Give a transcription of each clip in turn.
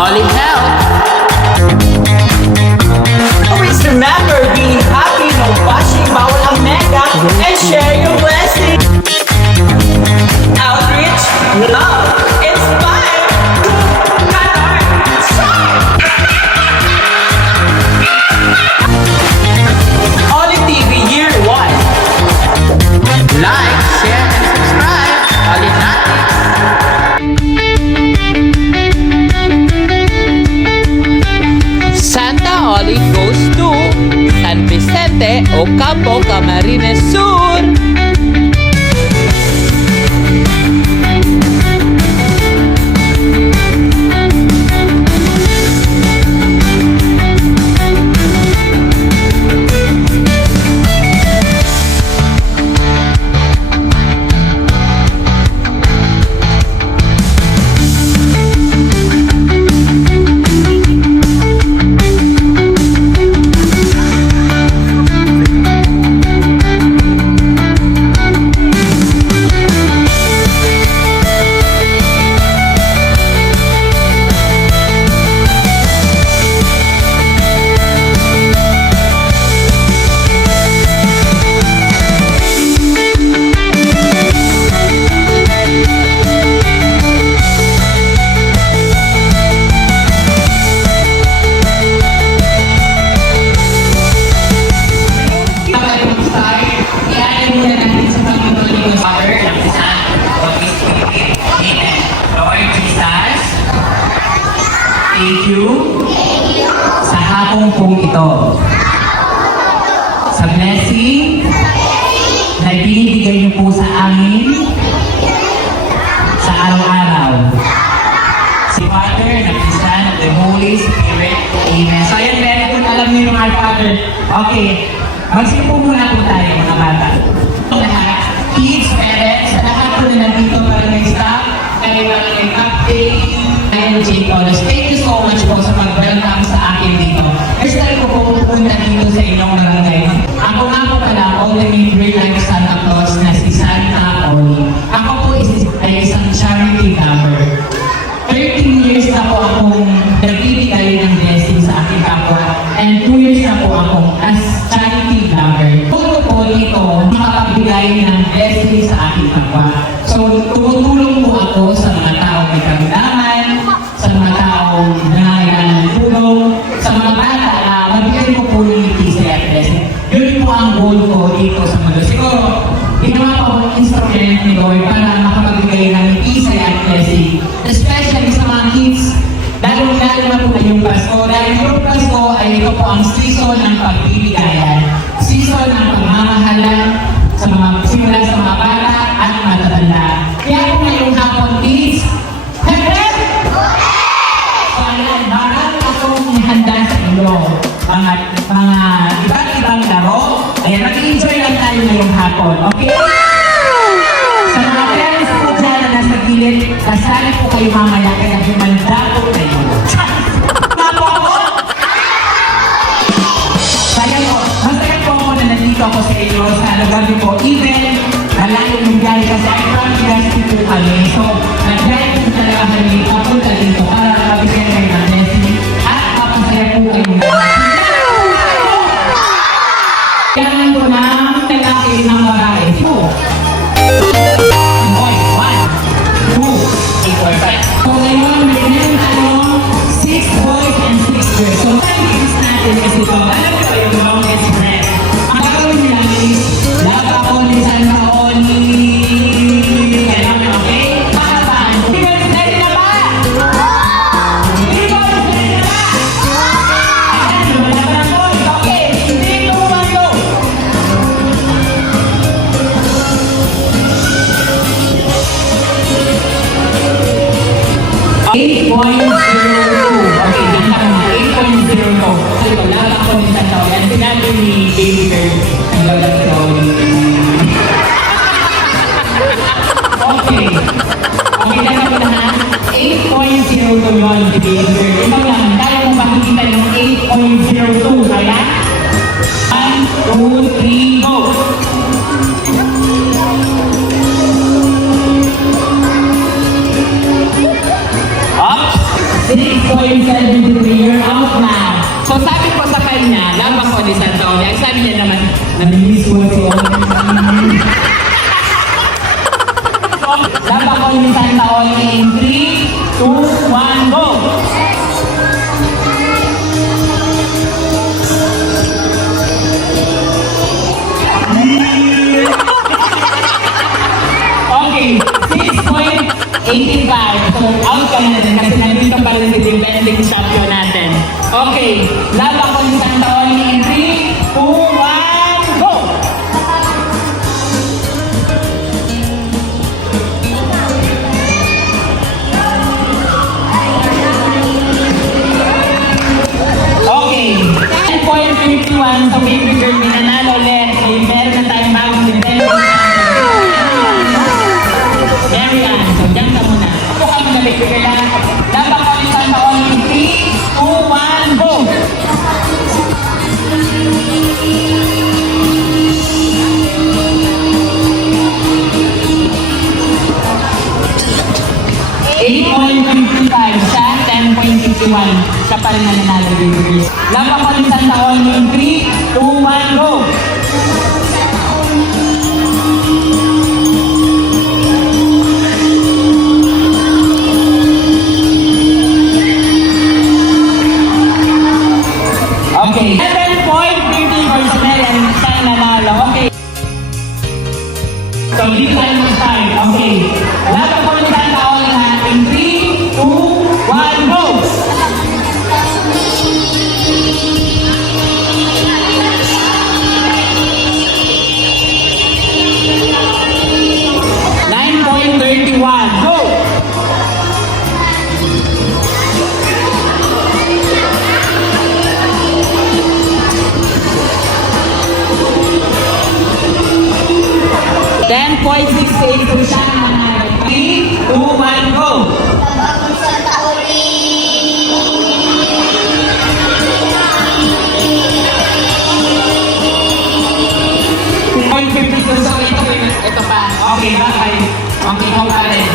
all in health. Always remember, being happy, no bashing, bawal ang mega, and share your blessing. Outreach, love, inspire, color, shine. Olive TV Year 1. Like, share, and subscribe, all in natin. Santa Olive goes to San Vicente, Ocampo, Camarines Sur. Thank you sa hapong pong ito. Sa blessing na binibigay niyo po sa amin sa araw-araw. Si Father, ng Son, of the Holy Spirit. Amen. So ayan, very good. Alam niyo yung our Father. Okay. Magsimpo muna po tayo, mga bata. Lahat, kids, parents, lahat po na nandito para may staff, kayo mga update. Thank you so much po sa pag-welcome sa akin dito. First time ko po pupunta dito sa inyong barangay. Ako nga po pala, all the Real Life Santa Claus na si Santa Oli. Ako po ay isang charity lover. 13 years na po akong nagbibigay ng blessing sa aking kapwa. And 2 years na po akong as charity lover. Puto po dito, makapagbigay ng blessing sa aking kapwa. So, tumutulong po ako sa mga taong may karamdaman, sa mga taong nangailangan ng tulong, sa mga bata na mabigyan ko po yung kisay at blessing. Yun po ang goal ko dito sa mundo. Siguro, ginawa ko ang instrument ni Lord para makapagbigay ng kisay at blessing. Especially sa mga kids, lalo-lalo na po kayong Pasko. Dahil yung Pasko ay ito po ang season ng pagbibigayan. Season ng pagmamahalan sa mga simula sa mga bata at matatanda. Kaya po ngayong hapon, kids, handa sa inyo. Mga iba't ibang laro. Ayan, mag-enjoy lang tayo ngayong hapon. Okay? Sa mga parents po dyan na nasa gilid, kasali po kayo mamaya kaya humanda po kayo. Kaya po, masaya po ako na nandito ako sa inyo sa lugar niyo po. Even, malayo yung biyahe kasi ay promise po kami. So, nag-biyahe po talaga kami papunta dito para mabigyan kayo ng blessing. Kaya po kayo na. Kailangan ko na lalaki ng babae. 2. 1, 2, 8, 5. So ngayon, meron tayong 6 boys and 6 girls. So, ang games natin is ito. Alam ko yung longest breath. Ang gagawin nila is, love ako ni Santa Oli. Kailangan, okay? Pakapaan. Because, dahil na ba? Up. 6.0. ko sa kanya, labang ko ni Santa Oli, ang sabi niya naman, namimiss ko si Oli. Labang ko ni Santa Oli in 3, 2, 1, go! Okay, 6.85. So, out ka na din kasi nandito pa rin si defending champion natin. Okay, labang ko ni Santa Oli in 3, 2, 1, go! Okay, 10.51. So, baby girl, minanalo ulit. So, meron na tayong bagong defending champion. Mary Ann, so dyan ka muna. Ako ka muna, baby girl, ha? Dapat ko yung Santa Oli, 3, 2, 1, go! Siya, 10.51. Siya pa rin nananalo, baby girl. Dapat ko yung Santa Oli, 3, 2, 1, go! Okay. 7.50 for Mary Ann. Siya nanalo. Okay. So, dito tayo mag-start. Okay. Laban ko yung Santa Oli na in 3, 2, 1, go! Go! 10.68 kung siya nanalo. 3, 2, 1, go! Ito pa. Okay, bakay. Okay, ikaw pa rin.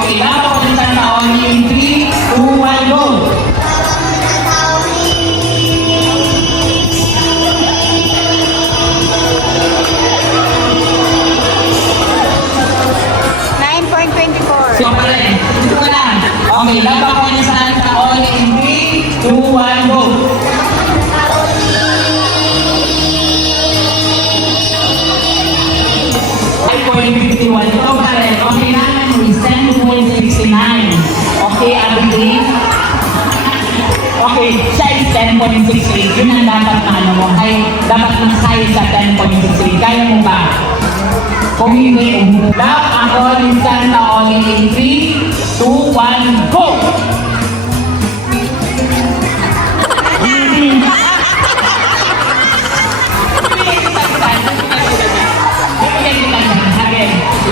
Okay, laban ko din Santa Oli in 3, 2, 1, go! So, pa rin. Ito lang. Okay, laban ko din Santa Oli in 3, 2, 1, go! Ito pa rin. Okay, naman mo is 10.69. Okay, Abigail. Okay, siya is 10.68. Yun ang dapat na ano mo. Ay, dapat mas high sa 10.68. Kaya mo ba? Kung hindi, love ako ni Santa Oli in 3, 2, 1, go!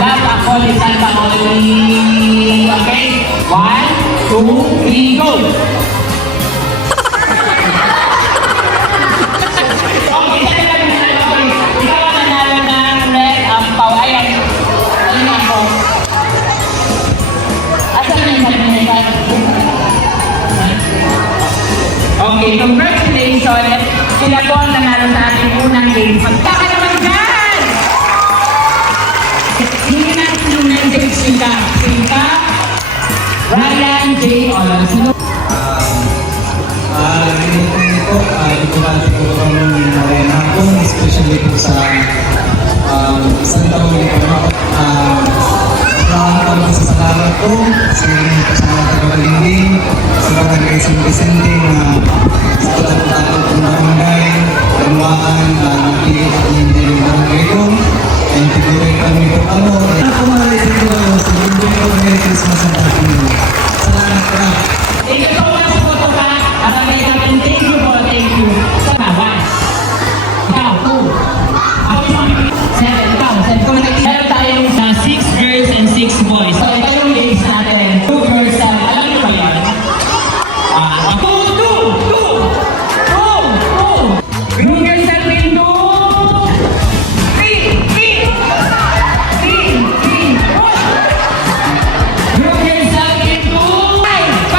Love ako ni Santa Oli. Okay? 1, 2, 3, go! Okay, saan ka nanalo? Ikaw ang nanalo ng red ampaw. Ayan. Ayun ako. Asan na yung sabi? Okay, congratulations. Sila po ang nanalo sa ating unang game. Pagkaka naman dyan! Hindi natin yung nag-take sila. Sila, Ryan J. Olas. Importante po kami ng hapon, especially po sa Santa Oli po. Maraming kami sa salamat po sa mga taga-Balingin, sa Barangay San Vicente na sa tatatapag ng barangay, Lamuaan, nakikinig at hindi ng barangay ko. And tigurin kami po ano. Ako malisin ko sa mundo ko, Merry Christmas ang ating mga. Salamat po. Thank you so much po ito ka. At ang may namin, thank you po, thank you. Sa naman. Ikaw, 2. Ako yung 7. Ikaw, 7. Meron tayong 6 girls and 6 boys. So, ito yung games natin. 2 girls and, alam niyo ba yun? 2. Group girls and win 2. 3. Group girls and win 2. 5.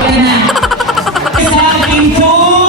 Yan na. Girls and win 2.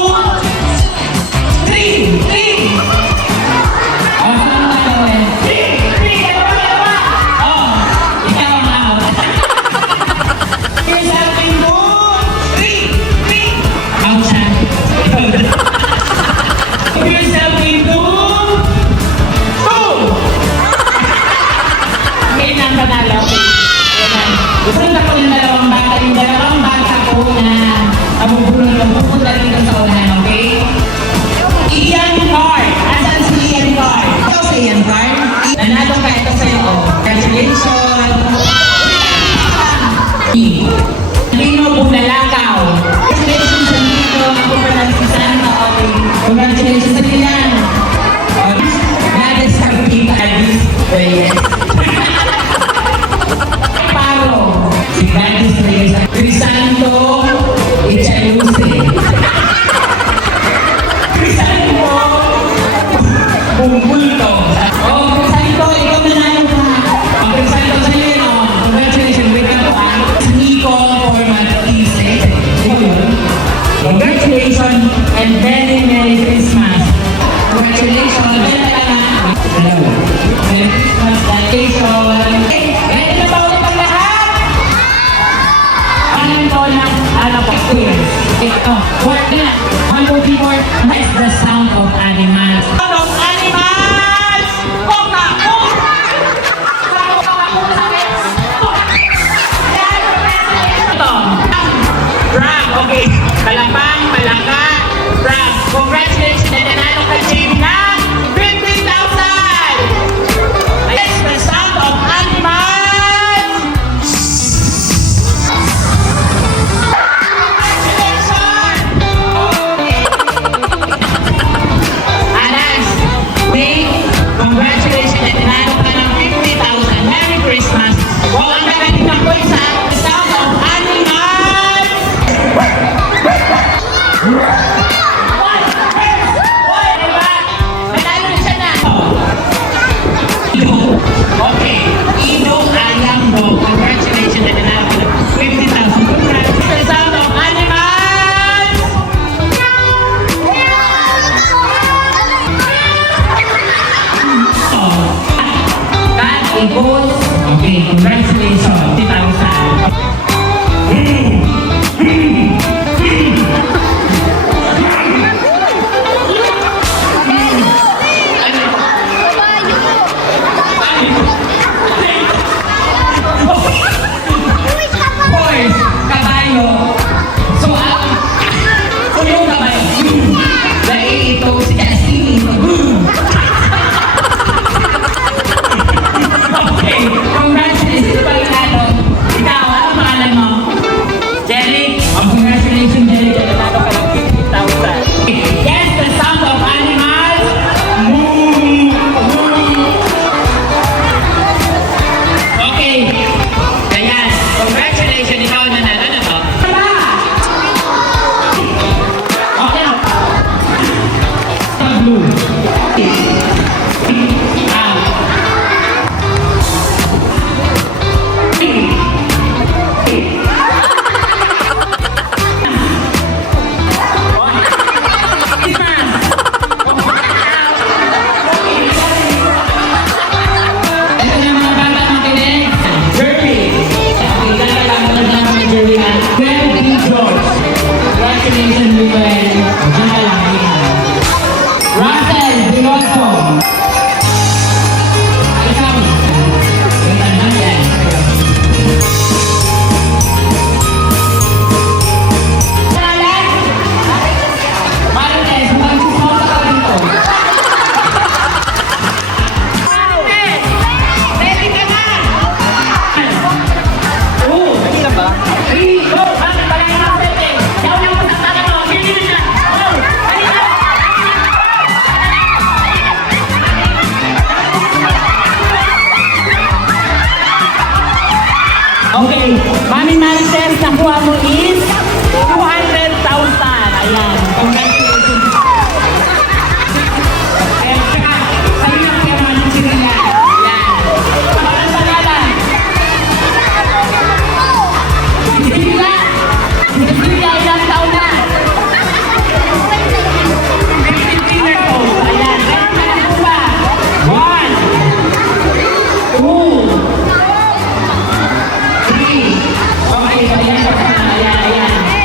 It's the sound of animals. Sound of animals! Kokako! Ito. Brag, okay. Palapang, palaka, brag. Congratulations na nanalo ka, Jim, na 50,000! It's the sound of animals! Alas, Wait, congratulations na tinalo ka ng 50,000. Merry Christmas. Huwag ang nagating ng points, ha? The sound of animals! Hoy, diba? Nanalo na siya na. Okay, Ido Ayambo, congratulations na tinalo ka ng 50,000. Congrats. The sound of animals! Kat Ibos, okay, congratulations. 50,000. Horse, kabayo. So, yung kabayo. Dahil ito si Justin. Okay, congratulations sa pagkatalo. Ikaw, ano pangalan mo? Jerry, Oh, congratulations, Derek. nanalo ka ng 50,000. Yes, the sound of animals. Okay. Ayan, congratulations, ikaw ang nanalo na to. Okay. Blue. Ah. Ito na mga bata makinig. Jerry. Okay, lalalaman na namin Jerry na 20 George. Congratulations, Ruben. Diyan ka lang, yan. Russell Biloso. Ikaw. Yung tanong yan. Marites, magsusunod ka dito. Ready ka na? Oo. Kanina ba? 3, go! Bakit pala yung mga pwede? Yaw lang mo sa taga mo. Sige na siya. Oh, halika. Okay, Mami Marites, nakuha mo is 200,000. Ayan, congratulations. Eh, tsaka, sa'yo lang kaya naman si Rina. Ayan. Pangalan, pangalan. Si Rina! Si Julia, ilang taon na? 15 years old. Ayan, meron ka ng kuha. 1, 2, 3. Okay, so yan. Ayan, ayan.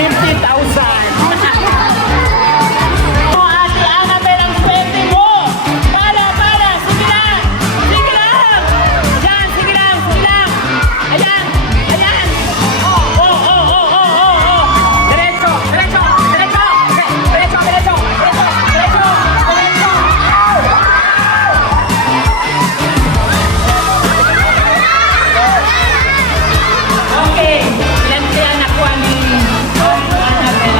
O, Ate Annabel, ang swerte mo. Para, sige lang. Sige lang. Yan, sige lang. Ayan. Diretso. Okay, ilan kaya nakuha ni Annabel?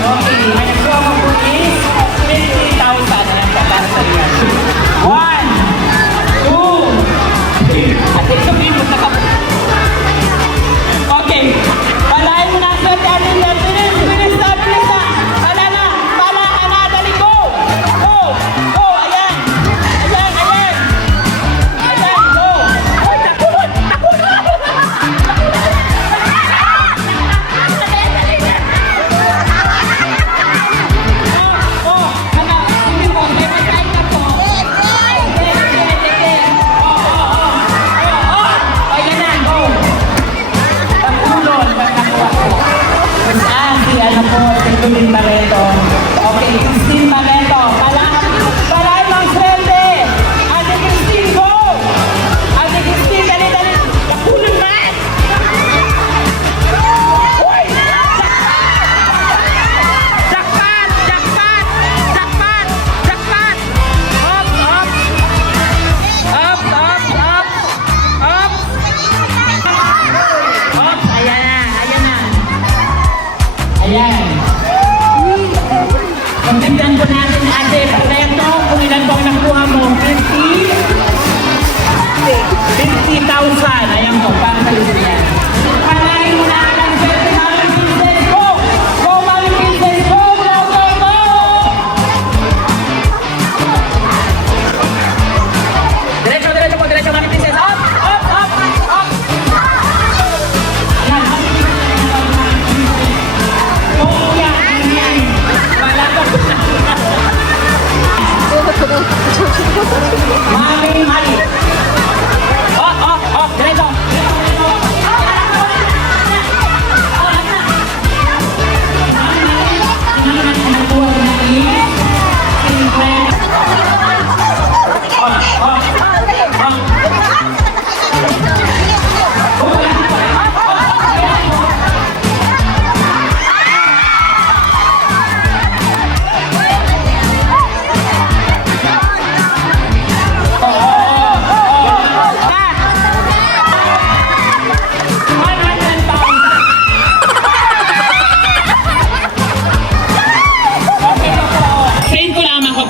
Okay, may nakuha mo po is 50,000 na lang para sa iyo. 1, 2, 3. At ito mo na Okay, palahin mo na ang swerte atin yan. Bilis na. Pala na, dali go. Go, ayan, go. Ay, takot. Christine Barreto. Okay, Christine Barreto. Palahan mo ang swerte. Ate Christine, go! Ate Christine, dali. Nakulong na! Uy! Jackpot! Up! Ayan na. Ayan. Pagdagdan po natin, Ate Barreto, kung ilan po ang nakuha mo. 50,000. Ayan po, para sa libre yan. Panahin mo na ang swerte namin, Princess. Go! Go, Mami Princess! Go! Diretso po, Mami Princess. Up! Ayan, Mami Princess. Oh, yan. Wala ko. Mami. Diretso.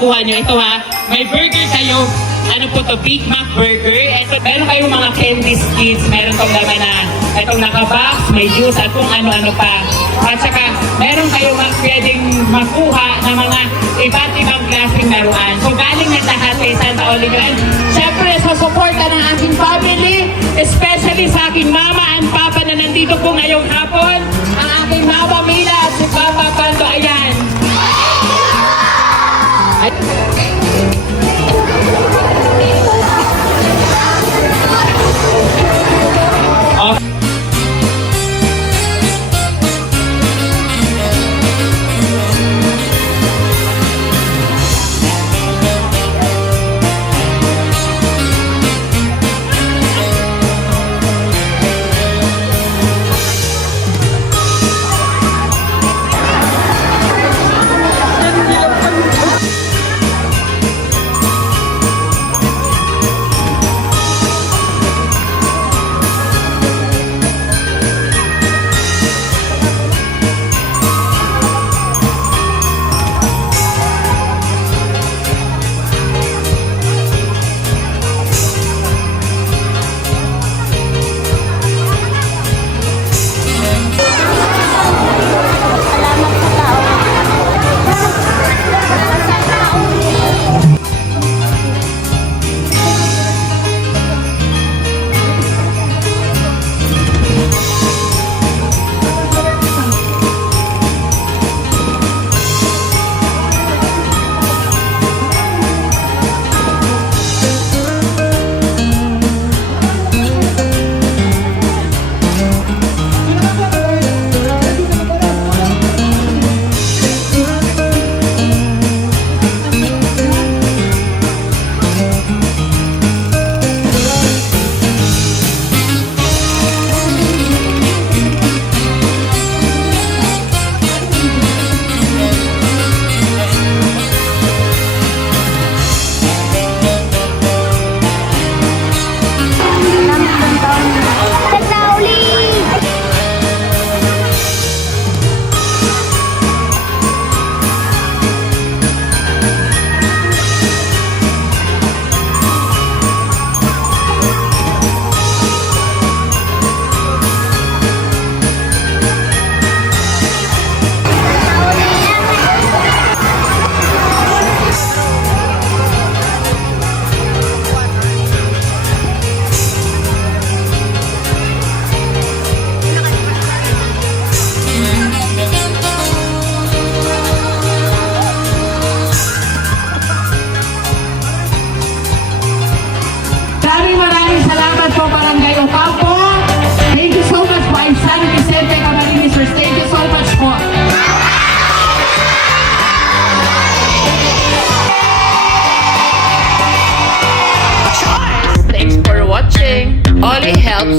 Kuha nyo. Ito ha, may burger kayo. Ano po to? Big Mac Burger. Ito, meron kayong mga candy skins. Meron tong laman na itong nakabox, may juice at kung ano-ano pa. At saka, meron kayong pwedeng makuha ng mga iba't ibang klaseng laruan. So, galing na lahat kay Santa Oliver. Siyempre, sa suporta ng aking family, especially sa aking mama and papa na nandito po ngayong hapon, ang aking mama Mila at si Papa Pando. Ayan.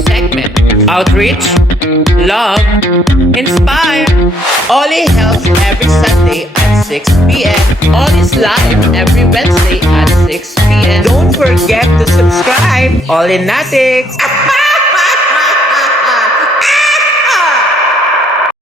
segment. Outreach, love, inspire. Ollie helps every Sunday at 6 p.m. Ollie's live every Wednesday at 6 p.m. Don't forget to subscribe. Ollie Natics!